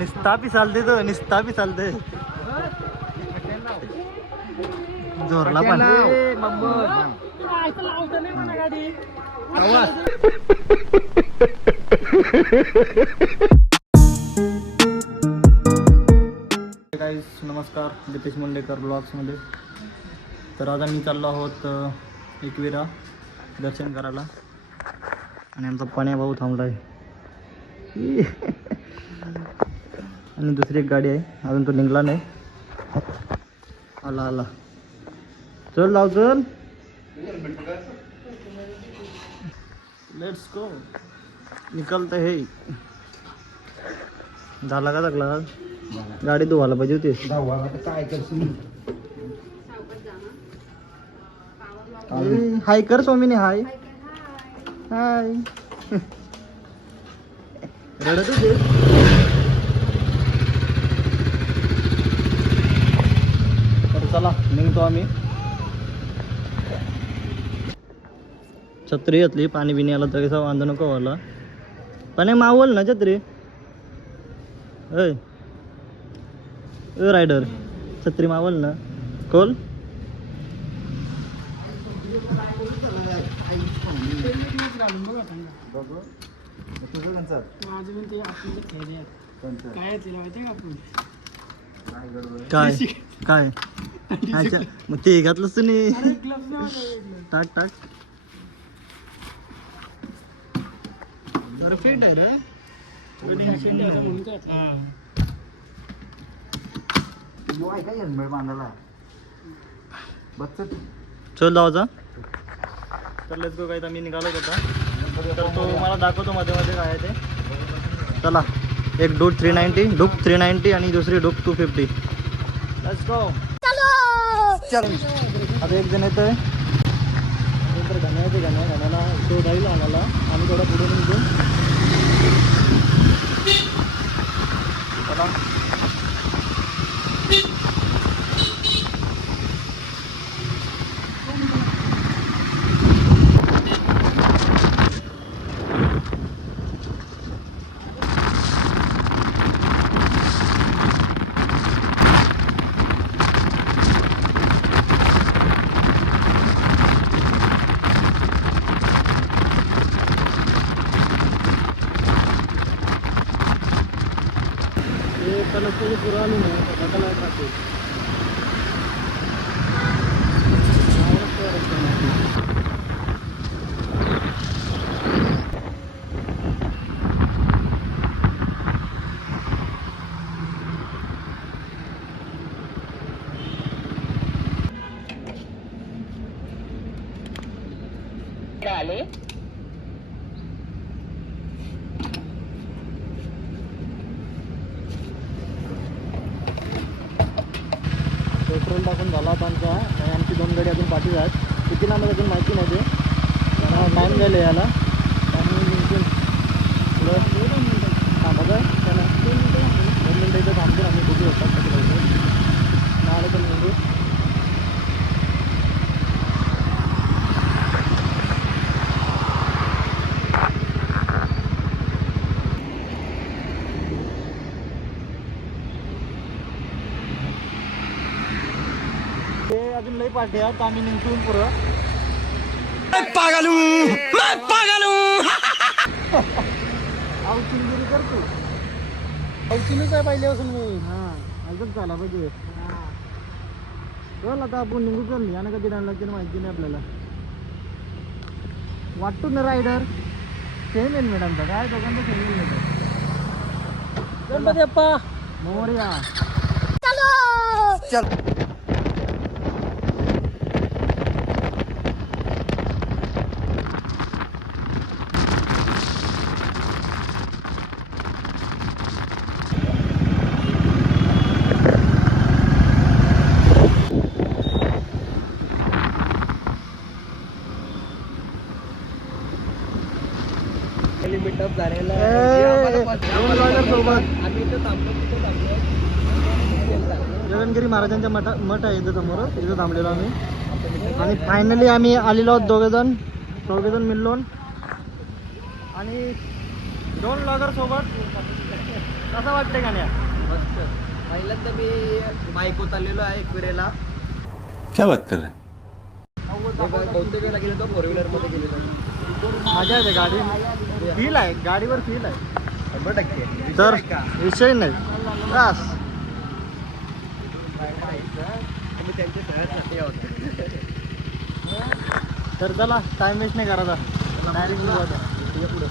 निस्ता बी चालते तो निस्ता बी चालते जोरला पण. नमस्कार दीपेश मुंडेकर ब्लॉग्समध्ये. तर आज आम्ही चाललो आहोत एकविरा दर्शन करायला. आणि आमचा पाण्या भाऊ थांबला आहे आणि दुसरी एक गाडी आहे. अजून तो निघला नाही. आला आला. चल लाव चल. लेट्स गो निकलत हे. झाला का लागला गाडी धुवायला पाहिजे होती. काय करशील हाय कर स्वामीने हाय हाय रडत होते तर चला निघतो आम्ही. छत्री घेतली पाणी बिणी आलं तर वांदा नको व्हायला. पाणी मावल ना छत्री? ए रायडर छत्री मावल ना. कोणतं? काय? काय? अच्छा मग ते घातलंच तुम्ही टाक टाक. अरे फिट आहे रे. चल. जावाचा तर लेट्स गो काही मी निघालो होता तर तो मला दाखवतो मध्ये मध्ये काय आहे ते. चला. एक डूक थ्री नाईन्टी डूक थ्री नाईन्टी आणि दुसरी डूक टू फिफ्टी लेट्स गो चल. आता एक जण येतोय. नंतर घाण्या येते घाण्या घाण्याला तो डाईल आणायला आम्ही थोडा पुढे निघतो चला हे कलसचं पुरं आलं ना त्याला ट्राफिक आले पेट्रोल टाकून झाला होता आमचा आणि आमची दोन गाडी अजून पाठीच आहेत किती लांब आहे अजून माहिती नाही ते मला टाईम गेले याला. त्यामुळे इथून पुढं थांबायचं आहे त्याला दोन मिनटं इथं आम्ही कुठे होतात लई पाठी आहेत आम्ही निघतून पुढं औचिंगिरी करतो औचिंगीच आहे पहिल्यापासून मी? हां ऐकत झाला पाहिजे. चल आता आपण निघू चल यानं कधी राहिला लागते माहिती नाही आपल्याला. वाटतो ना रायडर सेम हेल्मेट आमचा काय दोघांचं सेम हेल्मेट गणपती अप्पा. मोर्या. चल. जगनगिरी महाराजांच्या मठा मठ आहे इथं समोर. इथं थांबलेलो आम्ही. आणि फायनली आम्ही आलेलो आहोत दोघेजण. दोघेजण मिळून. आणि दोन लॉगर सोबत. कसं वाटतंय का नाही मस्त पहिल्यांदा मी बाईक आलेलो आहे एकविरेला. क्या बात कर रहे हैं? बहुतेक वेळेला गेलो तो फोर व्हीलरमध्ये गेलेलो मजा येते गाडी. फील आहे. गाडीवर फील आहे. शंभर टक्के. विषय तर विषय नाही. आहोत. तर चला टाइम वेस्ट नाही करायचा डायरेक्ट पुढे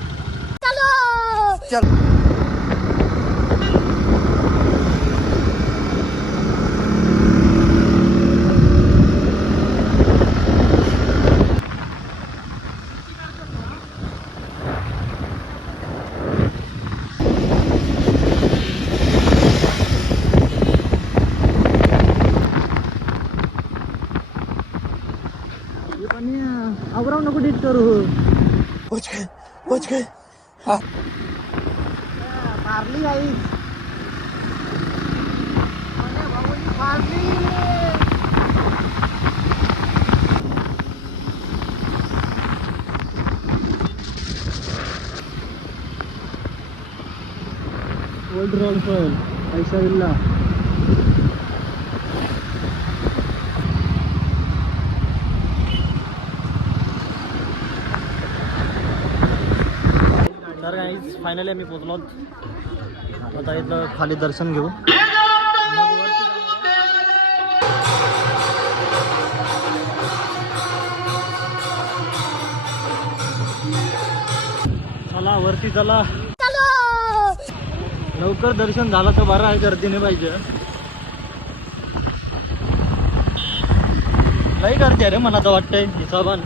आवराव नको डिट करू मारली आई ओल्ड रोल पण. पैसा इल्ला तर काही फायनली आम्ही पोचलो आता इथलं खाली दर्शन घेऊ. चला वरती चला. लवकर दर्शन झालं तर बरं आहे गर्दी नाही पाहिजे. लई गर्दी आहे रे मला तर वाटतंय हिसाबान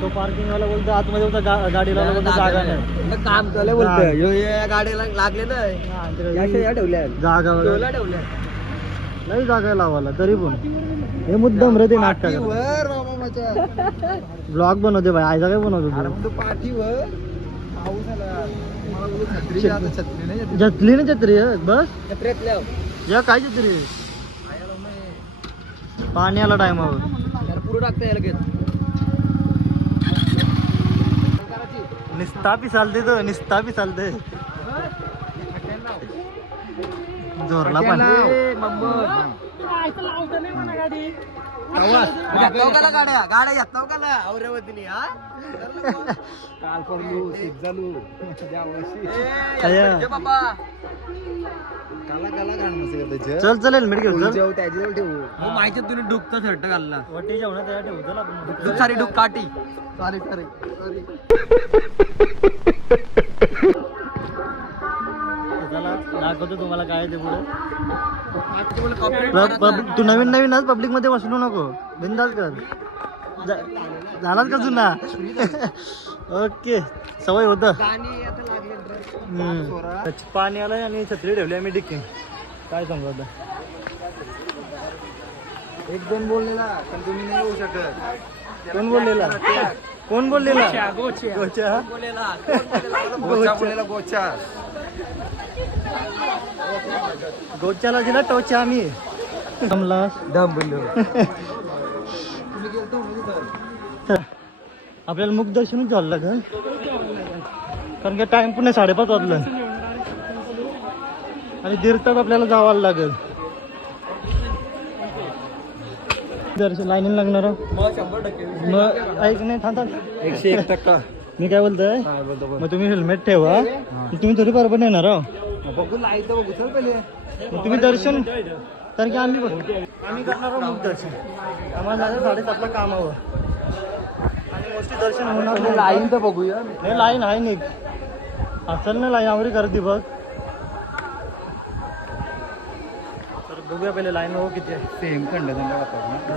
तो पार्किंग वाला बोलतो आतमध्ये होता गाडी लावला बोलतो जागा नाही. काम चालू बोलतोय. ह्यो या गाडीला लागले ना हा, या ठेवल्या. जागा ठेवल्या लई जागा लावायला तरी पण. हे मुद्दाम रे ते नाटक ब्लॉग बनवते भाई आयचा काय बनवतो पाठीवर बोलू छत्री ना छत्री आहे, बस. या काय छत्री. पाणी आला टायमावर पुरं टाकता घेत निस्ता बी चालते तो निस्ता बी चालते जोरला पाणी. गाड्या? गाड्या औरवतीने हा? काल झालू. बाबा. काला काला चल चल मेडिकल चल. जेव त्याच्याजवळ ठेवू. मग माहिती तुम्ही डुकचा शर्ट घालला वटी जेवण त्या ठेवू चल आपण. सारी डुक काटी सॉरी सॉरी सॉरी दाखवतो तुम्हाला काय ते पुढे. तू नवीन नवीन आज पब्लिकमध्ये बसलो नको. बिंदास कर. जा- झालाच का जुना? ओके सवय होत. गाणी आता लागले सोरा. पाणी आलंय आणि छत्री ठेवली आम्ही डिक्की. काय सांगू आता? एक दोन बोललेला पण तुम्ही नाही येऊ शकत. कोण बोललेला? कोण बोललेला? गोचा बोलेला गोचा. गोच्याला दिला टोचा आम्ही. जमला आपल्याला मुख दर्शनच झालं लागेल कारण की टाइम पण आहे साडेपाच वाजलं. आणि दीर्घात आपल्याला जावं लागेल. दर्शन लाईन लागणार. मग ऐक नाही थांब. एकशे एक टक्का. मी काय बोलतोय? मग तुम्ही हेल्मेट ठेवा. तुम्ही तरी बरोबर नेणार आहो बघू लाइट बघू. चल पहिले. मग तुम्ही दर्शन कारण की आम्ही बघ आम्ही करणार आहोत दर्शन. आम्हाला जायचं साडेसातला काम हवं आणि मोस्टली दर्शन होणार नाही. लाईन तर बघूया. नाही लाईन आहे निघ असेल ना लाईन आवरी गर्दी बघ. तर बघूया पहिले लाईन हो किती आहे. सेम खंड वातावरण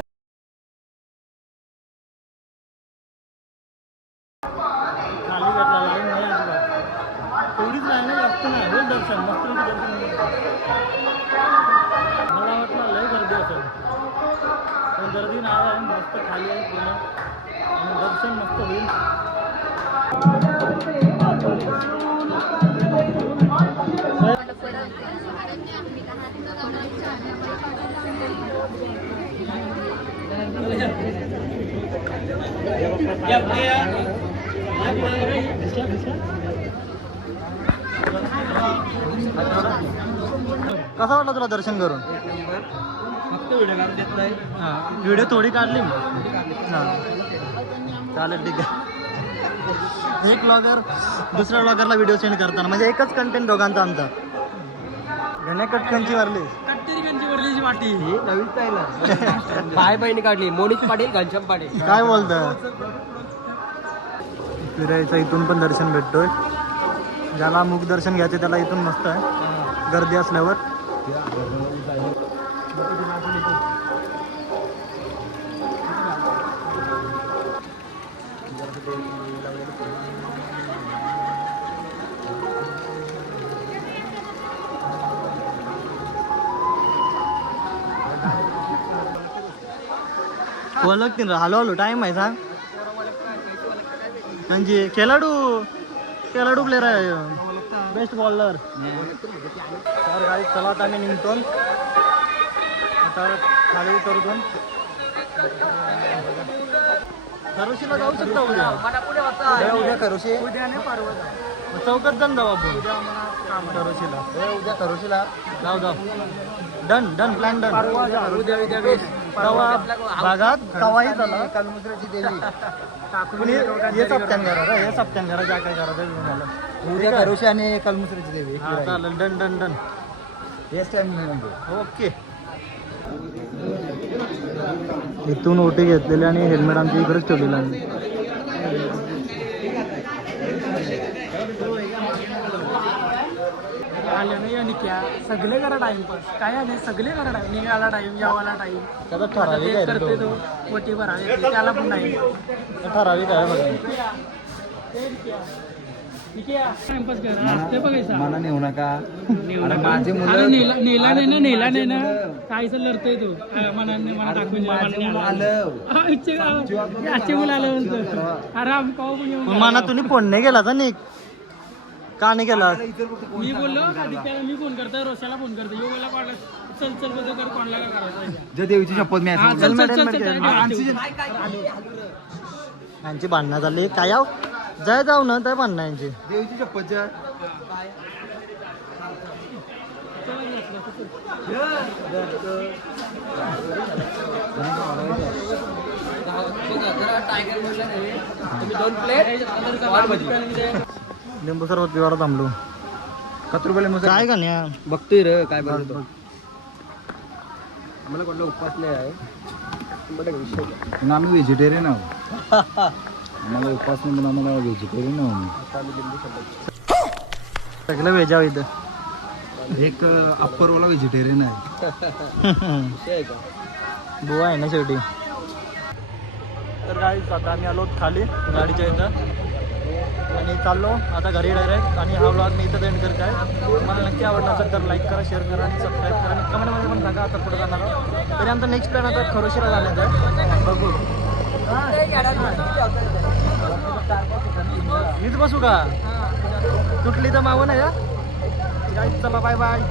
खाली भेटला लाईन नाही अजिबात तेवढीच लाईन आहे जास्त नाही होईल दर्शन मस्त दर्शन मला वाटलं लय गर्दी असेल. पण गर्दी नाही आहे मस्त खाली आहे पूर्ण. आणि दर्शन मस्त होईल. कसा वाटला तुला दर्शन करून? फक्त व्हिडिओ काढून देत नाही व्हिडिओ थोडी काढली हां. चालेल ठीक आहे. एक ब्लॉगर दुसऱ्या ब्लॉगरला व्हिडिओ सेंड करताना. म्हणजे एकच कंटेंट दोघांचा आमचा. गणे कटकनची वारली. ही नवीन बाय बहिणी काढली. मोनिश पाटील घनश्याम पाटील. काय बोलत फिरायचं इथून पण दर्शन भेटतोय. ज्याला मुख दर्शन घ्यायचे त्याला इथून मस्त आहे. गर्दी असल्यावर. ओळखतील हलू हलू हॅलो टाइम आहे सांग. म्हणजे खेळाडू. खेळाडू प्लेअर आहे बेस्ट बॉलर तर गाडी चला आता आम्ही निघतो आता खाली उतरतो खरोशीला जाऊ शकता उद्या. उद्या. उद्या खरोशी. उद्या चौकात जाऊन जाऊ आपण. खरोशीला. उद्या खरोशीला. जाऊ जाऊ. डन डन प्लॅन डन उद्या उद्या वीस भागात कवाही झाला. कालमुद्राची देवी. हे सप्त्यान करा रे हे सप्त्यान करा ज्या काय करा ते घेऊन आलं. उद्या करुशी आणि कलमुसरीची देवी हा चालेल. Done done done. हेच टाइम ओके. इथून ओटी घेतलेली आणि हेल्मेट आमच्या इकडेच ठेवलेलं आहे आले नाही आणि क्या सगळे करा टाइमपास काय आले सगळे करा टाइम निघायला टाइम जेवायला टाइम त्याचा ठराविक आहे रे करते तो. तो. पोटी भरावे त्याला पण टाइम ठराविक आहे बघा. टाइमपास करा. असते बघायचा. मला नेऊ नका. अरे माझे मुलं- नेला नेला नाही ना नेला नाही ना. काहीच लढतोय तो. अं, मनाने मला नाही आजचे आलं म्हणतो अरे आम्ही पण मना तुम्ही फोन नाही केला तर निक का नाही केला? मी बोललो आधी त्याला मी फोन करतो रोशाला फोन करतो यो कॉल चल चल बोलतो कर कोणाला करायचं देवीची शपथ मी हा, चल, चल, हेल्मेट, चल, हेल्मेट चल, घे. चल, चल, चल. यांची भांडणं झाली. काय आव जाय जाऊ ना त्या भांडणं यांची. देवीची शपथ जर. दोन प्लेट लिंबू सरबत पिवायला थांबलो कत रुपयाला काय का नाही बघतोय रे काय बघतो आम्हाला कुठला उपवास नाही आहे. पण आम्ही व्हेजिटेरियन आहोत. आम्हाला उपवास नाही पण आम्हाला व्हेजिटेरियन आहोत सगळं वेजाव इथं. एक अप्परवाला व्हेजिटेरियन आहे. बुवा आहे ना शेवटी. तर गाडी आता आम्ही आलो खाली गाडीच्या इथं. आणि चाललो. आता घरी डायरेक्ट आणि हा व्लॉग मी इथं एंड करत आहे तुम्हाला नक्की आवडला असेल तर लाईक करा शेअर करा आणि सबस्क्राईब करा. आणि कमेंटमध्ये पण सांगा आता पुढे जाणार तरी आमचा नेक्स्ट प्लॅन आता खरोशीला जाण्याचा आहे बघू. हीच बसू का? तुटली तर मावं नाही का चला बाय बाय का?